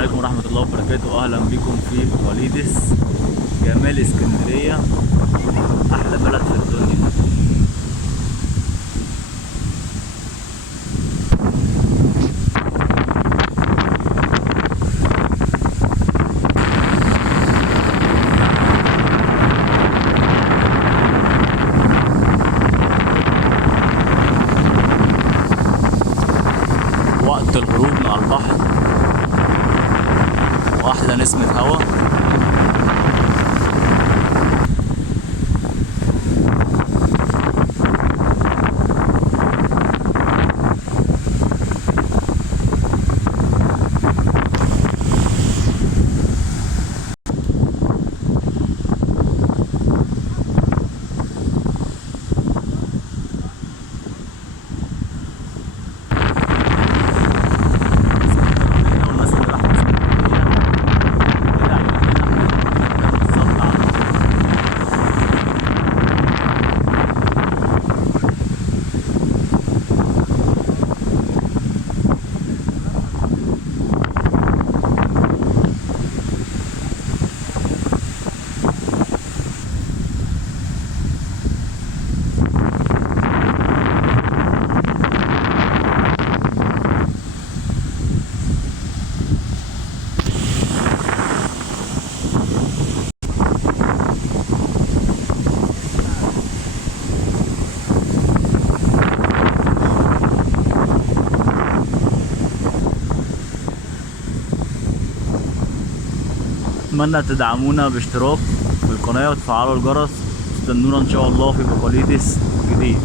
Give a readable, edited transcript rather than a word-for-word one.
عليكم ورحمة الله وبركاته. أهلا بكم في بقاليدس، جمال اسكندرية، أحلى بلد في الدنيا. وقت الغروب مع البحر وأحلى نسمة هوا. أتمنى تدعمونا باشتراك في القناة وتفعلوا الجرس. استنونا إن شاء الله في بقاليدس جديد.